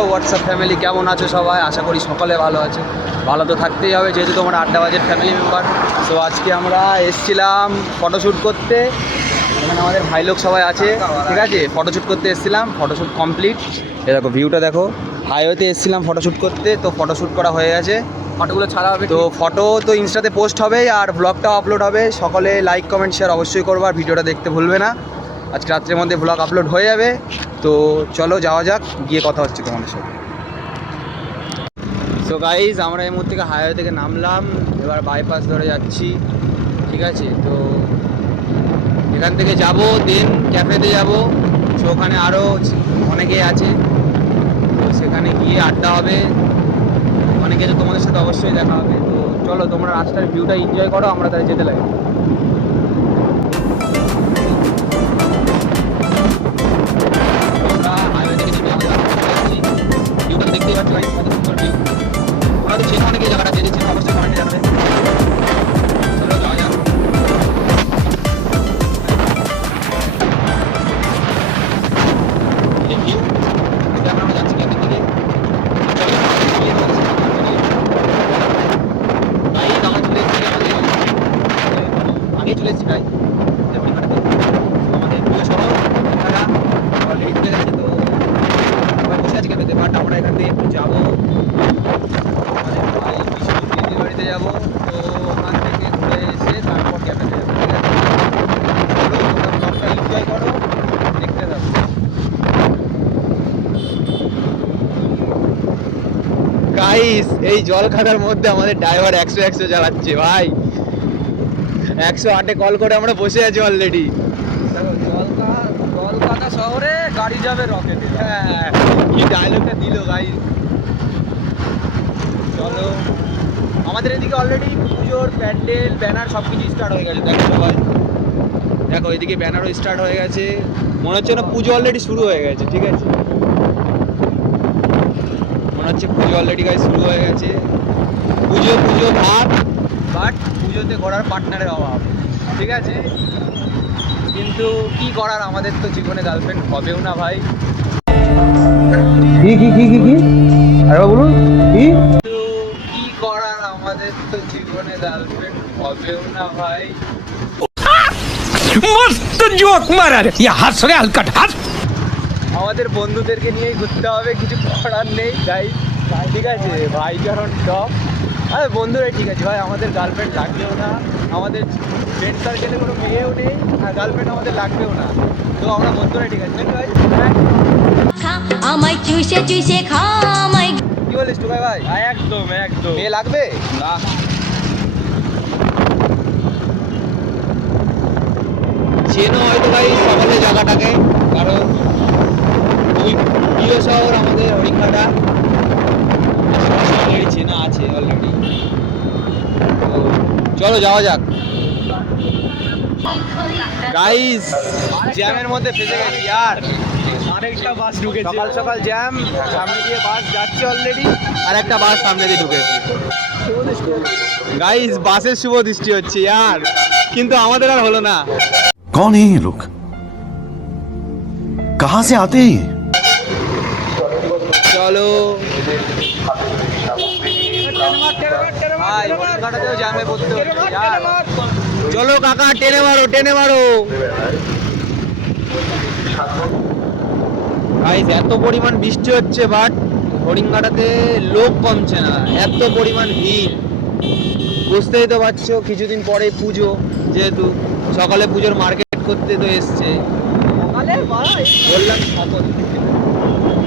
Hello WhatsApp family, কেমন আছো সবাই? আশা করি সকলে ভালো আছে। ভালো তো থাকতেই হবে, যেহেতু তোমরা আড্ডাবাজের ফ্যামিলি মেম্বার। তো আজকে আমরা এসেছিলাম ফটোশ্যুট করতে। এখানে আমাদের ভাই লোক সবাই আছে, ঠিক আছে। ফটোশ্যুট করতে এসেছিলাম, ফটোশ্যুট কমপ্লিট। এ দেখো ভিউটা দেখো। হাইওয়েতে এসেছিলাম ফটোশ্যুট করতে, তো ফটোশ্যুট করা হয়ে গেছে। ফটোগুলো ছাড়া হবে, তো ফটো তো ইনস্টাতে পোস্ট হবে আর ব্লগটাও আপলোড হবে। সকলে লাইক কমেন্ট শেয়ার অবশ্যই করবে, আর ভিডিওটা দেখতে ভুলবে না। আজকে রাত্রের মধ্যে ব্লগ আপলোড হয়ে যাবে। তো চলো যাওয়া যাক, গিয়ে কথা হচ্ছে তোমাদের সাথে। সো গাইজ, আমরা এই মুহূর্তে থেকে হাইওয়ে থেকে নামলাম, এবার বাইপাস ধরে যাচ্ছি, ঠিক আছে। তো এখান থেকে যাব, দেন ক্যাফেতে যাব। সো ওখানে আরও অনেকেই আছে, তো সেখানে গিয়ে আড্ডা হবে। অনেকে তো তোমাদের সাথে অবশ্যই দেখা হবে। তো চলো, তোমরা রাস্তার ভিউটা এনজয় করো, আমরা তাহলে যেতে লাগে। দেখতেই পাচ্ছি ভাই, কত সুন্দর ভিউ। ওরা তো চেনো অনেকে, জায়গাটা যে চেনো অবশ্যই কমেন্টে জানাবে। চলো যাওয়া যাক। ভিউ আমরা যাচ্ছি ক্যাফে থেকে। চলো আগে চলে এসেছি ভাই, আমাদের প্রিয় শহর আপনারা অলরেডি ঢুকে গেছে। তো আমরা বসে আছি ক্যাফেতে, বাট আমরা এখান থেকে একটু যাবো আমাদের ভাই বিষ্ণু দিদির বাড়িতে যাবো। তো ওখান থেকে ঘুরে এসে তারপর ক্যাফেতে যাবো, ঠিক আছে। চলো তোমরা ব্লগটা এনজয় করো, দেখতে থাকো। গাইস, এই জলখাতার মধ্যে আমাদের ড্রাইভার 100 চালাচ্ছে ভাই। 108-এ কল করে আমরা বসে আছি অলরেডি। কলকাতা শহরে গাড়ি যাবে রকেটে। হ্যাঁ, কি ডায়লগটা দিল গাইস। চলো, আমাদের এদিকে অলরেডি পুজোর প্যান্ডেল ব্যানার সব কিছু স্টার্ট হয়ে গেছে। দেখো সবাই, দেখো এদিকে ব্যানারও স্টার্ট হয়ে গেছে। মনে হচ্ছে না পুজো অলরেডি শুরু হয়ে গেছে, ঠিক আছে। মনে হচ্ছে পুজো অলরেডি গাইস শুরু হয়ে গেছে। পুজো পুজো ভাব, বাট পুজোতে ঘোরার পার্টনারের অভাব, ঠিক আছে। কিন্তু কি করার, আমাদের তো জীবনে গার্লফ্রেন্ড হবেও না ভাই। কি আরে বলুন কি তো কি করার, আমাদের তো জীবনে গার্লফ্রেন্ড হবেও না ভাই। मस्त जोक मारा रे ये हंस रे हलकट हंस। আমাদের বন্ধুদেরকে নিয়েই ঘুরতে হবে, কিছু করার নেই গাইস, ঠিক আছে। ভাই কারণ টপ, আরে বন্ধুরাই ঠিক আছে ভাই। আমাদের গার্লফ্রেন্ড লাগবেও না, আমাদের ফ্রেন্ড সার্কেলে কোনো মেয়েও নেই, আর গার্লফ্রেন্ড আমাদের লাগবেও না। তো আমরা বন্ধুরাই ঠিক আছে, ভাই। আমায় চুষে চুষে খা আমায়। কি বলিস টুকাই ভাই? একদম একদম মেয়ে লাগবে না। চেনো হয়তো ভাই সকলে জায়গাটাকে, কারণ খুবই প্রিয় শহর আমাদের হরিণঘাটা। অলরেডি চেনা আছে অলরেডি। তো চলো যাওয়া যাক গাইস। জ্যামের মধ্যে ফেসে গেছি আর আরেকটা বাস ঢুকেছে। সকাল সকাল জ্যাম, সামনে দিয়ে বাস যাচ্ছে অলরেডি, আর একটা বাস সামনে দিয়ে ঢুকেছে। গাইস, বাসের শুভ দৃষ্টি হচ্ছে ইয়ার, কিন্তু আমাদের আর হলো না। कौन है ये लोग? कहां से आते हैं ये? চলো ভাই, হরিণঘাটাতেও জ্যামে পড়তে হচ্ছে ইয়ার। চলো কাকা, টেনে মারো টেনে মারো। গাইস, এত পরিমাণ বৃষ্টি হচ্ছে, বাট হরিণঘাটাতে লোক কমছে না, এত পরিমাণ ভিড়। বুঝতেই তো পারছো, কিছুদিন পরে পুজো, যেহেতু সকালে পুজোর মার্কেট করতে তো এসছে। বললাম সকল,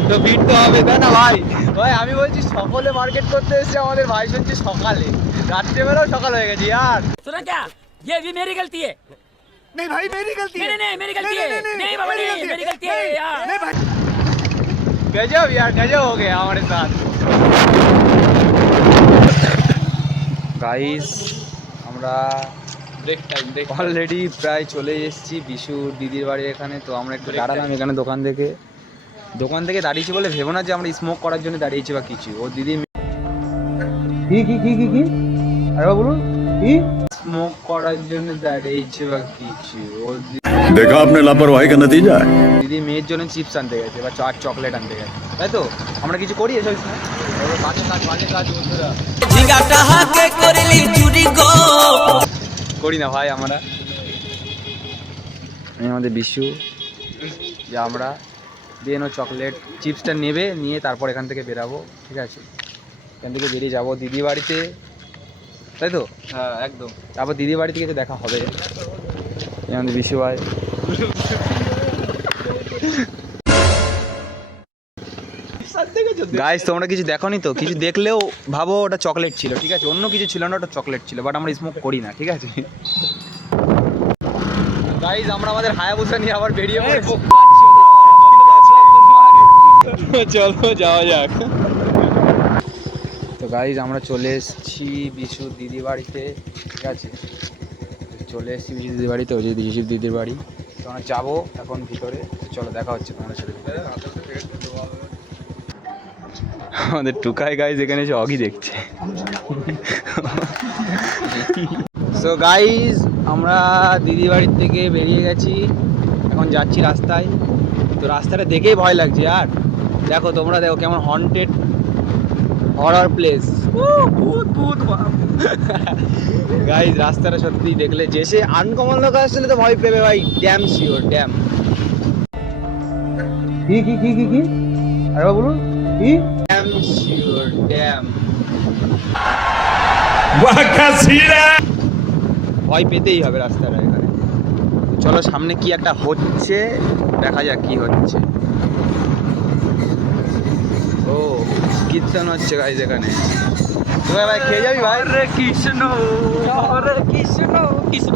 তো ভিড় তো হবে, তাই না ভাই? ভাই আমি বলছি সকলে মার্কেট করতে এসছে, আমাদের ভাই শুনছি সকালে, রাত্রেবেলাও সকাল হয়ে গেছে यार। सुना क्या? ये भी मेरी गलती है। नहीं भाई मेरी गलती नहीं नहीं मेरी गलती है। नहीं बाबा नहीं मेरी गलती है यार। गजब यार, गजब हो गया हमारे साथ। गाइस, আমরা ব্রেক টাইম ব্রেক। অলরেডি প্রায় চলে এসেছি বিশুর দিদির বাড়ি এখানে। তো আমরা একটু দাঁড়ালাম এখানে দোকান থেকে দাঁড়িয়েছি বলে ভেবো না যে আমরা স্মোক করার জন্য দাঁড়িয়েছি বা কিছু। ও দিদি কি আরে বলুন কি স্মোক করার জন্য দাঁড়িয়েছে বা কিছু ও देखा आपने लापरवाही का नतीजा है। দিদি মেয়ের জন্য চিপস আনতে গেছে বা চাট চকলেট আনতে গেছে, তাই তো? আমরা কিছু করি এসব সময়? বাজে কাজ বন্ধুরা করি না ভাই আমরা। আমি আমাদের বিশু যে আমরা দেন ও চকলেট চিপসটা নেবে, নিয়ে তারপর এখান থেকে বেরাবো, ঠিক আছে? এখান থেকে বেরিয়ে যাবো দিদি বাড়িতে, তাই তো? হ্যাঁ একদম। তারপর দিদি বাড়ি থেকে তো দেখা হবে। এই আমাদের বিশু ভাই। গাইস তোমরা কিছু দেখোনি তো? কিছু দেখলেও ভাবো ওটা চকলেট ছিল, ঠিক আছে? অন্য কিছু ছিল না, ওটা চকলেট ছিল, বাট আমরা স্মোক করি না, ঠিক আছে? গাইস আমরা আমাদের হায়াবুসা নিয়ে আবার বেরিয়ে পড়েছি। চলো যাওয়া যাক। তো গাইস আমরা চলে এসেছি বিশু দিদি বাড়িতে, ঠিক আছে? চলে এসেছি বিশু দিদির বাড়িতে, ওই যে বিশু দিদির বাড়ি। তো আমরা যাবো এখন ভিতরে, চলো দেখা হচ্ছে তোমাদের সাথে। আমাদের টুকাই গাইজ এখানে এসে অগি দেখছে। সো গাইজ আমরা দিদি বাড়ির থেকে বেরিয়ে গেছি, এখন যাচ্ছি রাস্তায়। তো রাস্তাটা দেখেই ভয় লাগছে আর দেখো তোমরা, দেখো কেমন হন্টেড হরর প্লেস। গাইজ রাস্তাটা সত্যি দেখলে, যে সে আনকমন লোক আসলে তো ভয় পেবে ভাই, ড্যাম শিওর ড্যাম। কি কি কি কি কি আরে বলুন কি? Damn sure damn. ভয় পেতেই হবে রাস্তাটা এখানে। তো চলো সামনে কি একটা হচ্ছে, দেখা যাক কি হচ্ছে। ও কীর্তন হচ্ছে গাইজ এখানে। তো ভাই খেয়ে যাবি ভাই? আরে কৃষ্ণ কৃষ্ণ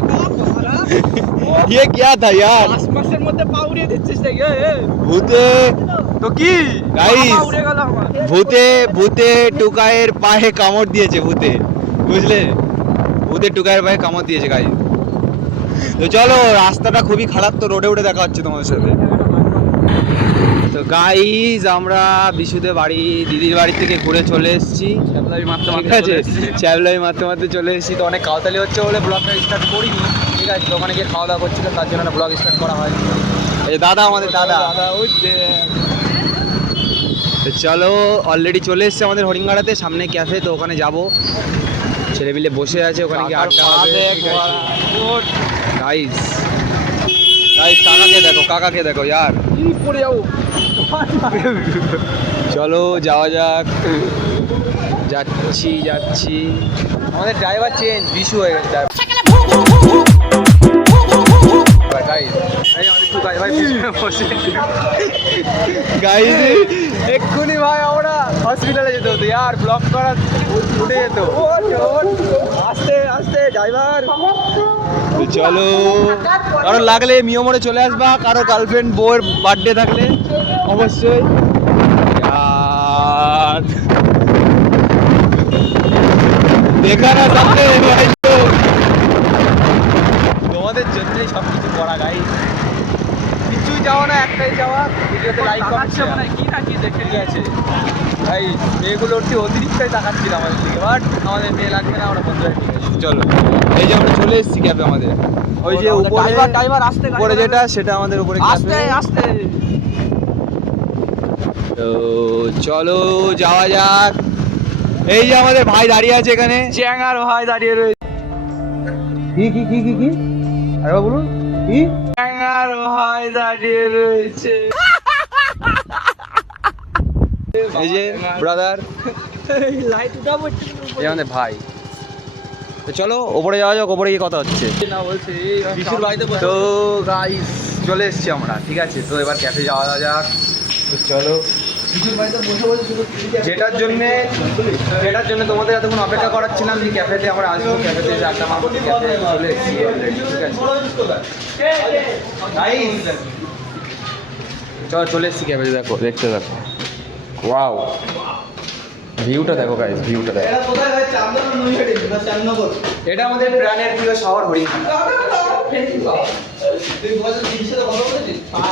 ये क्या था यार? আশপাশের মধ্যে পাউড়িয়ে দিচ্ছিস নাকি? ভূতে তো কি গাইস, মাথা উড়ে গেল আমার। ভূতে টুকায়ের পায়ে কামড় দিয়েছে, ভূতে, বুঝলে? ভূতে টুকায়ের পায়ে কামড় দিয়েছে গাইস। তো চলো, রাস্তাটা খুবই খারাপ, তো রোডে উঠে দেখা হচ্ছে তোমাদের সাথে। তো গাইস আমরা বিশুদের বাড়ি দিদির বাড়ি থেকে ঘুরে চলে এসেছি, ঠিক আছে? চ্যাবলাই মারতে মারতে চলে এসেছি। তো অনেক কাউতালি হচ্ছে বলে ব্লগটা স্টার্ট করিনি, ঠিক আছে? তো ওখানে গিয়ে খাওয়া দাওয়া করছিলাম, তার জন্য ব্লগ স্টার্ট করা হয়নি। এই যে দাদা, আমাদের দাদা। তো চলো অলরেডি চলে এসেছে আমাদের হরিঙ্গাড়াতে, সামনে ক্যাফে, তো ওখানে যাব। ছেলে মিলে বসে আছে ওখানে গিয়ে আড্ডা হবে। গাইস গাইস কাকাকে দেখো ইয়ার। পড়ে যাবো। চলো যাওয়া যাক। যাচ্ছি। আমাদের ড্রাইভার চেঞ্জ, বিশু হয়ে গেছে গাইস। এক্ষুনি ভাই আমরা হসপিটালে যেতে হতো ইয়ার, ব্লক করা উঠে যেত। আস্তে আস্তে ড্রাইভার। চলো, কারো লাগলে মিয়মরে চলে আসবা, কারো গার্লফ্রেন্ড বউয়ের বার্থডে থাকলে অবশ্যই। দেখা না সামনে তোমাদের জন্যই সব কিছু করা গাইস। কিছুই যাওয়া না, একটাই যাওয়া, ভিডিওতে লাইক কমেন্ট কি না কি দেখে ঠিক আছে ভাই। মেয়েগুলোর কি অতিরিক্তই তাকাচ্ছিল আমাদের দিকে, বাট আমাদের মেয়ে লাগবে না, আমরা বন্ধুরা ঠিক আছে। চলো এই যে আমরা চলে এসেছি ক্যাফে আমাদের, ওই যে ড্রাইভার আসতে উপরে যেটা, সেটা আমাদের উপরে আস্তে ক্যাফে। আস্তে। তো চলো যাওয়া যাক। এই যে আমাদের ভাই দাঁড়িয়ে আছে এখানে, চ্যাঙ্গার ভাই দাঁড়িয়ে রয়েছে। কি কি কি কি কি আরে বলুন কি? চ্যাঙ্গার ভাই দাঁড়িয়ে রয়েছে। এই যে ব্রাদার, লাইট উঠাবো এই আমাদের ভাই। তো চলো ওপরে যাওয়া যাক, ওপরে গিয়ে কথা হচ্ছে। না বলছি বিশুর বাড়িতে। তো গাইস চলে এসেছি আমরা, ঠিক আছে? তো এবার ক্যাফে যাওয়া যাক। তো চলো, যেটার জন্য তোমাদের এতক্ষণ অপেক্ষা করাচ্ছিলাম, যে ক্যাফেতে আমরা আসবো, ক্যাফেতে এসে আড্ডা মারবো, ক্যাফে চলে এসেছি অলরেডি, ঠিক আছে? চলো চলে এসেছি ক্যাফেতে, দেখতে থাকো। ওয়াও, ভিউটা দেখো গাইস, ভিউটা দেখো। এটা আমাদের প্রাণের প্রিয় শহর হরিঙ্গাড়া।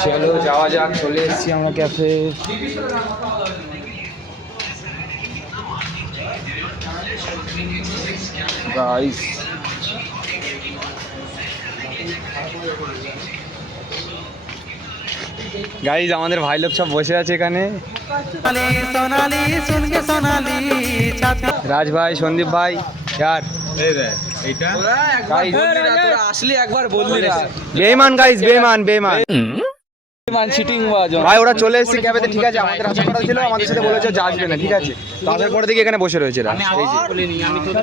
চলো যাওয়া যাক, চলে এসেছি আমরা ক্যাফে। গাইস গাইজ আমাদের ভাই লোক সব বসে আছে এখানে, রাজ ভাই, সন্দীপ ভাই, यार আসলি একবার বললি না বেঈমান গাইজ, বেঈমান বেঈমান চিটিং বাজ ভাই। ওরা চলে এসেছে ক্যাফেতে, ঠিক আছে, আমাদের আসার কথা ছিল, আমাদের সাথে বলেছে যে আসবে না, ঠিক আছে। তারপর পরে থেকে এখানে বসে রয়েছে এরা। এই যে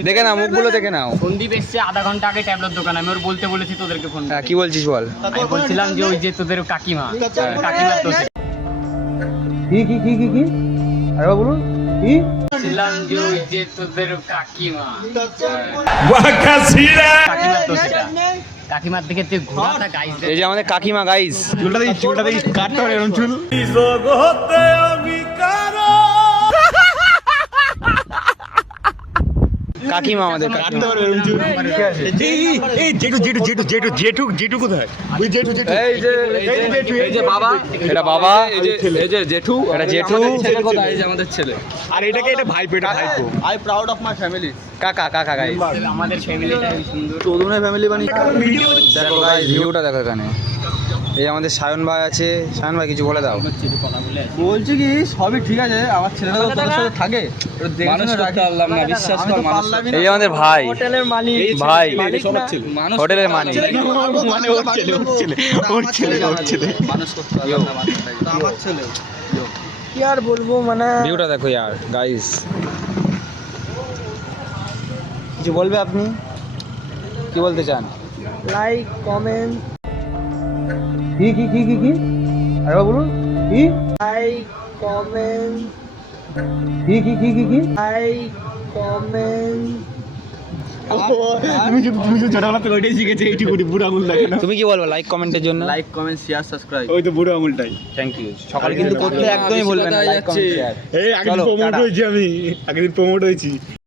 দেখে নাও মুখগুলো, দেখে নাও। সন্দীপ এসছে আধা ঘন্টা আগে ট্যাবলেট দোকান, আমি ওর বলতে বলেছি তোদেরকে ফোন হ্যাঁ, কি বলছিস বল। আমি বলছিলাম যে ওই যে তোদের কাকিমা, কাকিমার দোষে কি কি কি কি কি আরে বলুন কি বলছিলাম যে ওই যে তোদের কাকিমা কাকিমার দোষে কাকিমার দিকে তুই ঘোরাটা গাইস এই যে আমাদের কাকিমা গাইজ, চুলটা দেখি কাটতে পারে এরকম চুল। কাকিমা আমাদের কাটতে পারে এরকম চুল, ঠিক আছে। এই যে বাবা, এটা বাবা, এই যে জেঠু, এটা জেঠু, ছেলে কোথায়? এই যে আমাদের ছেলে। আর এটাকে এটা ভাইপো, এটা ভাইপো। I proud of my family. কাকা কাকা গাইজ, আমাদের ফ্যামিলিটা সুন্দর। চৌধুরী ফ্যামিলি বানি। দেখো গাইজ ভিউটা দেখো এখানে। এই আমাদের সায়ন ভাই আছে, সায়ন ভাই কিছু বলে দাও। বলছি কি সবই ঠিক আছে, আমার ছেলেটা তো তোদের সাথে থাকে, মানুষ করতে পারলাম না, বিশ্বাস কর মানুষ। এই যে আমাদের ভাই, হোটেলের মালিক ভাই মানুষ হোটেলের মালিক। মানে ওর ছেলে মানুষ করতে পারলাম না মানুষটাকে। আমার ছেলে কি আর বলবো, মানে ভিউটা দেখো यार গাইস। কিছু বলবে আপনি, কি বলতে চান? লাইক কমেন্ট কি কি কি কি কি আরে বলুন কি লাইক কমেন্ট কি কি কি কি কি লাইক কমেন্ট। তুমি কি বলবো লাইক কমেন্টের জন্য? Like comment share subscribe. ওই তো বুড়ো আঙুলটাই। Thank you. সকালে কিন্তু করতে একদমই ভুলবেন না লাইক কমেন্ট শেয়ার। এই আগের দিন প্রমোট হয়েছি আমি, আগের দিন প্রমোট হয়েছি।